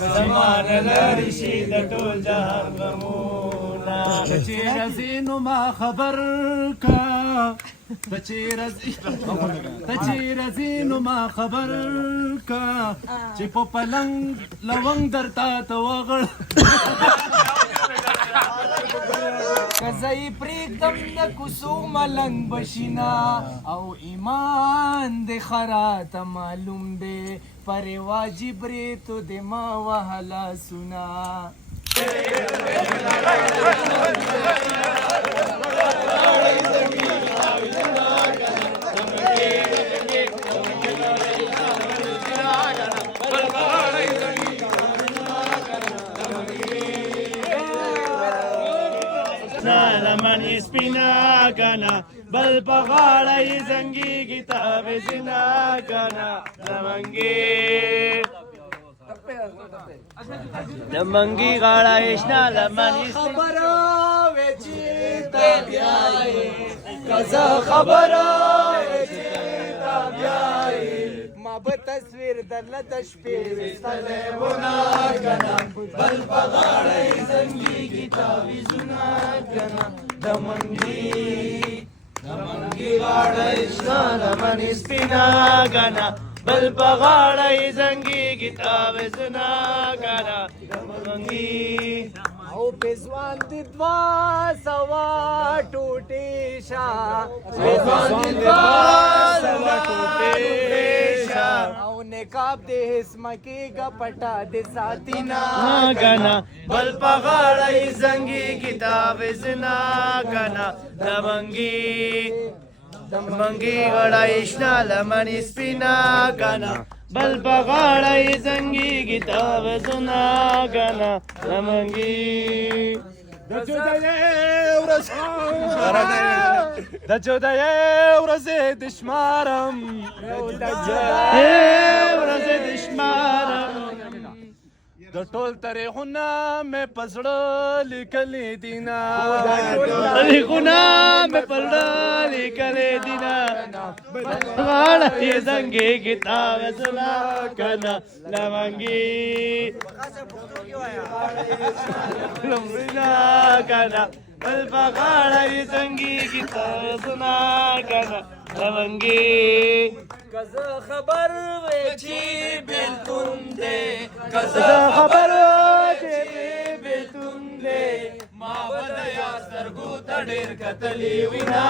زمانه لري شي د ټول جهان غمونه چیرې ځې نو ما خبر کا ته چیرې ځې نو ما خبر کا چې په پلنګ لونګ درته ته وغړ که زه یې پرېږدم د کوڅو ملنګ بشینا او ایمان دې خراته معلوم دی پر واجب ریتو دې ما وهلا سنا لمن سپینا کنا بل پغاړه یې زنګېږي تاویزنا کنا لمنګي غاړه یې شنه لمن خبره وې چې تا بیایې که زه خبره وې چې تا بیایې ما به تصویر درله د شپې ویستلی ونه کنه بل په غاړه یې زنګېږي تاویزونه کنه د منګي غاړه یې شنه لمن سپینه کنه بل په غاړه یې زنګېږي تاویزونه کنه د منګي او پېزوان دې دوه سوه ټوټې شه او نقاب دې حسمکېږه پټه دې ساتینا کنه بل په غاړه یې زنګېږي تاویزونه کنه د منګي غاړه یې شنه لمن سپینه کنه بل په غاړه یې زنګېږي تاویزونه کنه د منګي د جدایۍ ورځې د شمارم ورځې د شمارم د ټول تاریخونه مې په زړه لیکلي دینه تاریخونه مې په زړه لیکلي دینه غاړه یې زنګېږي تاویزونه کنه د منګي کنه بل په غاړه یې زنګېږي تاویزونه کنه د منګي که زه خبر وې چې بېلتون دی که زه خبر چې بېلتون دی ما به د یار سترګو ته ډېر کتلي وینا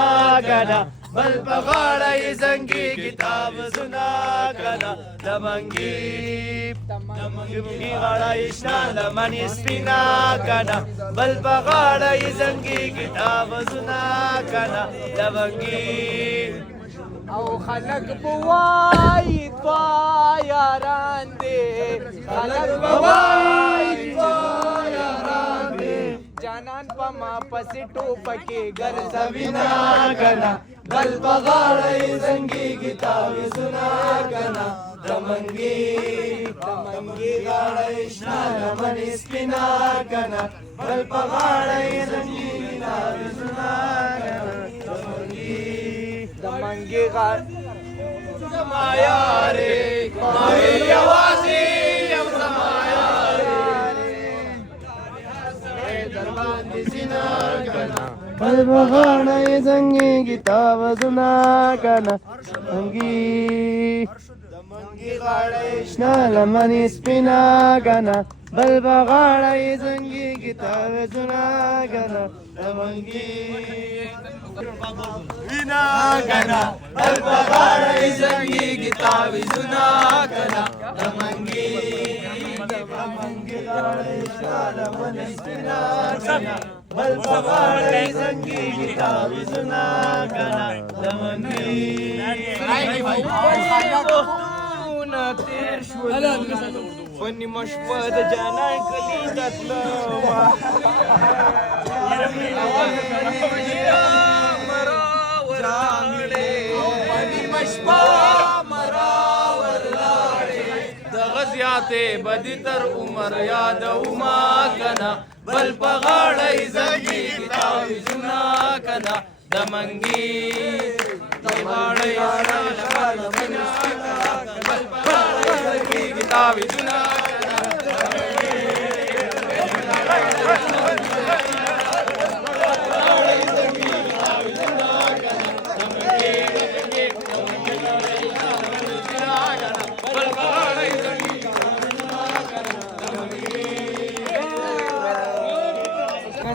کنه بل په غاړه یې زنګېږي تاویزونه کنه د منګي غاړه یې شنه لمن سپینه کنه بل په غاړه یې زنګېږي تاویزونه کنه د منګي او خلق بوای دوا یاران دي خلق بوای دوا یاران دي جانان په ما پسې ټوپکې ګرځوینا کنه بل په غاړه یې زنګېږي تاویزونه کنه د منګي غاړه یې شنه لمن سپینه کنه بل په غاړه یې زنګېږي تاویزونه کنه د منګي غاړه زما یارې ما یوازې یم زما یارې در باندې سینه کنه بل په غاړه یې زنګېږي تاویزونه کنه منګي غاړه یې شنه لمن سپینه کنه بل په غاړه یې زنګېږي تاویزونه کنه د منګي وینا کنه بل په غاړه یې زنګېږي تاویزونه کنه د منګي غاړه یې شنه لمن سپینه کنه بل په غاړه یې زنګېږي تاویزونه کنه د منګي تیر شول په نیمه شپه د جانان کلي ته تلمه زیاتې بدی تر عمر یادوما کنه بل په غاړه یې زنګېږي تاویزونه کنه د منګي غاړه یې بل په غاړه یې زنګېږي تاویزونه کنه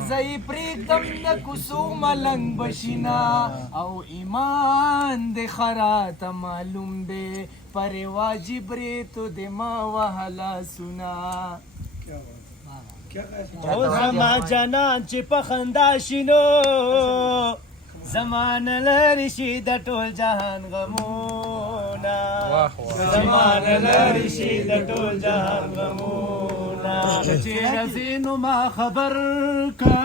زئی پریږدم د کوڅو ملنګ بشینا او ایمان د خراته معلوم دی پر واجب ری تو د ما وهلا سنا او زما جانان چې په خندا شینو زمان لري شي د ټول جهان غمونا زمان لري شي د ټول جهان غمونا چې رزینو ما خبر کا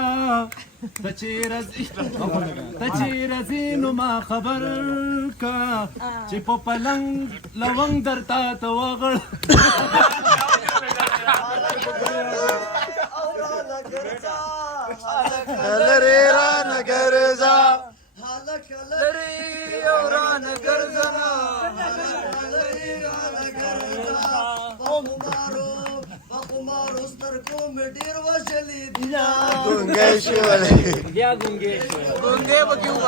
ته چې رزینو ما خبر کا چې په پلنګ لونګ درتا ته وغړ لری را نګرزا لری او را نګرزنا بخمارو سترګو مې ډېر وژلي دي ګونګې شولې ګونګې به کیوں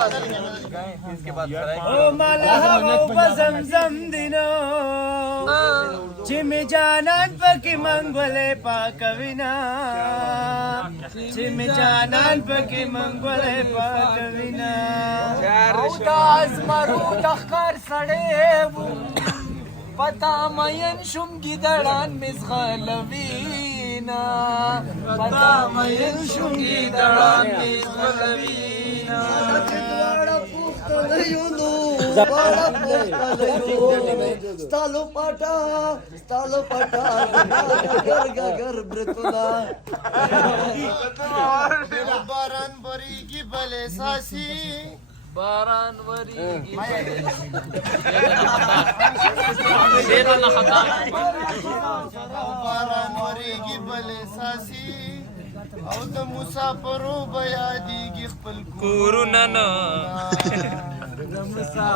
او مالا هغه په زمزم دینو چې می جانان پکې منګولې پاکوینا چې می جانان پکې منګولې پاکوینا او دا ازمرو تخکار سړی وو پتا مین شم ګیدړان مزغلوینا پتا مین شم ګیدړان مزغلوینا ستالو پټا گر برتنا باران بریږي بلې ساسي باران وریږي باران وریږي بلې ساسي او د مسافرو بیادیږي خپل کورونه نه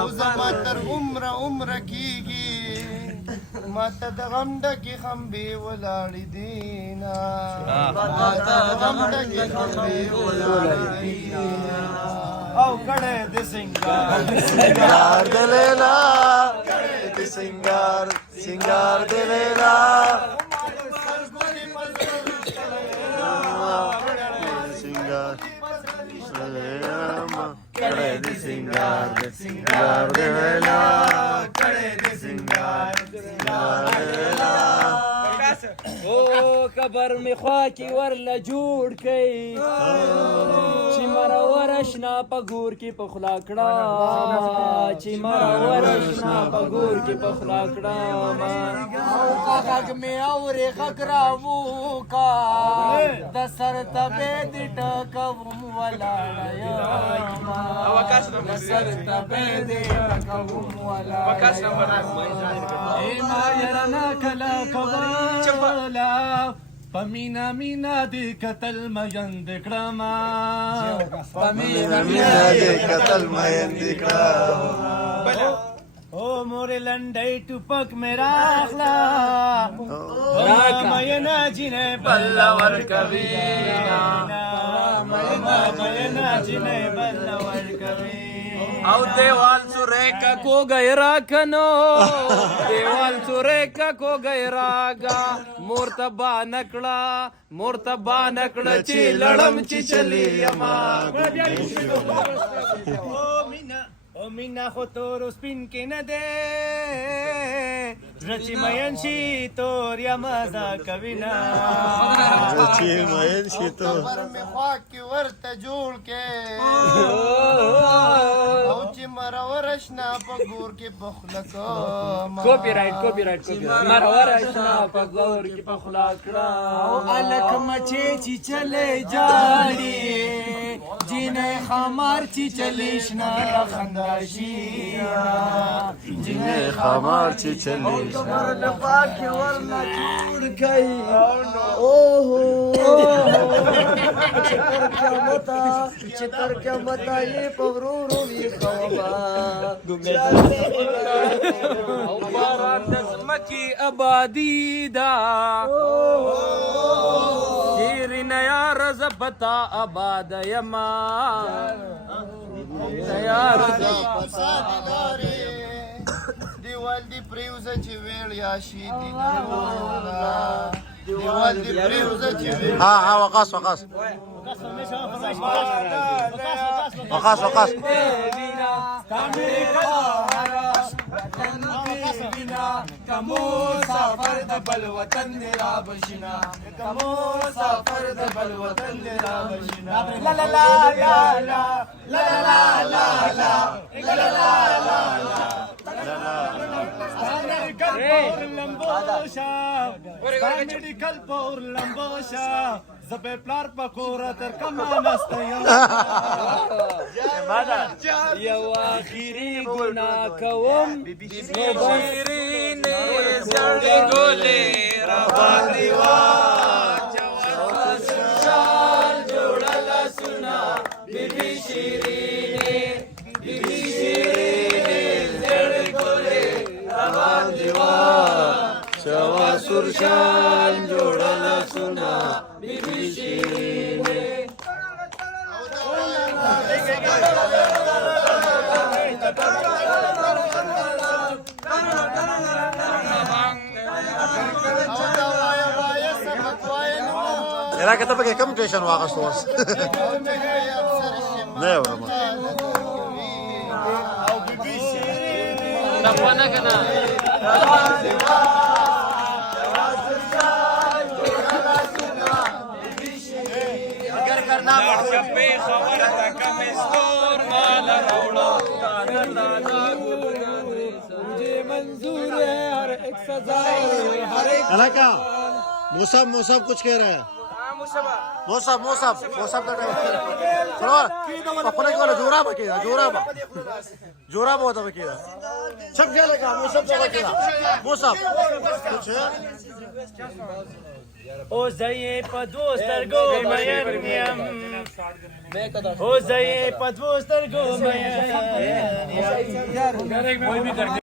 او زما تر عمره کیږي ماته د غم ډکې خمبې ولاړې دینا ماته د غم ډکې خمبې ولاړې دینا او کړه د سنگار د لیلا کړه د سنگار د لیلا کړه د سنگار د لیلا کړه د سنگار د لیلا او قبر می خوا کی ورله جوړ کئ چې مرور اشنا په ګور کې په خلا کړه چې مرور اشنا په ګور کې په خلا کړه او غږ می اورې غږ راوو کا د سر تبه دې ټکوم ولاړ یم د سر تبه دې ټکوم ولاړ یم ما يرنا کلا کبالا پمینا مینا دی قتل مجند کړما پمینا دې قتل مې دکړه او مور لنډای ټوپک میرا اخلا مې نه جنې بل ور کوي مې نه جنې بل ور کوي او دیوال سوریکا کو گیرا کنو دیوال سوریکا کو گیرا گا مرتبا نکڑا چی لڑم چی چلی یما او مینا خو تور سپین کې نه ده رچی مین شي تور یا مزا کوینا رچی مین شي تور خبر می خوا کې ورته جوړ کې او چې مرور اشنا په ګور کې بخلک کاپی رائٹ مرور اشنا پا گور کی پخلا کڑا او الک مچے چی چلے جاڑی جنہیں خمار چی چلیشنا خنداشینا جنہیں خمار چی چلیشنا لفاق کے ورنہ چوڑ گئی چتر کیا متا یہ پغرورو بھی خوابا او باران دسمکی آبادی دا تیری نیا رزبتا آباد یما نیا رزبتا دیوال دی پریوزه چې ویل یا شي دی دیوال دی پریوزه چې ویل ها وقاص وقاص وقاص کمو سفر د بل وطن دی را بشینا کمو سفر د بل وطن دی را بشینا لا لا لا لا لا لا لا لا لا لا لا मेडिकल पोर लंबोशा زبې پلار په کور تر کما نسته یو اخیری ګناه کوم شیرین زړې ګلې را باندې شال جوړل سنا بیبي شیرین زړې ګلې را باندې شوا سور شال جوړل سنا بیبي شیرین Era que te pegué kam tension वागस तो नहीं हो रहा tapana kana अगर करना पे खबर था कम स्कोर माल रोड़ा मुझे मंजूर है हर एक सजा हर एक अला क्या मुसब कुछ कह रहा है मुसब का चलो अपने को जोरा बकेगा जोरा बहुत बकेगा सब क्या लगा मुसब तो बकेगा मुसब कुछ है ओ زي پدوستر گو مینیم او زي پدوستر گو مینیم